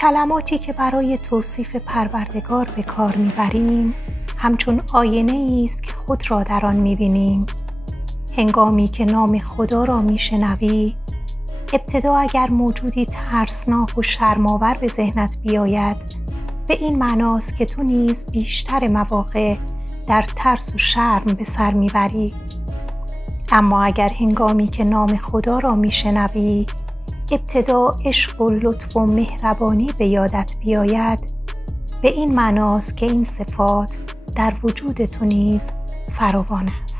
کلماتی که برای توصیف پروردگار به کار میبریم همچون آینه‌ای است که خود را در آن میبینیم. هنگامی که نام خدا را میشنوی، ابتدا اگر موجودی ترسناک و شرم‌آور به ذهنت بیاید، به این معناست که تو نیز بیشتر مواقع در ترس و شرم به سر میبری. اما اگر هنگامی که نام خدا را میشنوی، ابتدا عشق و لطف و مهربانی به یادت بیاید، به این معناست که این صفات در وجود تو نیز فراوان است.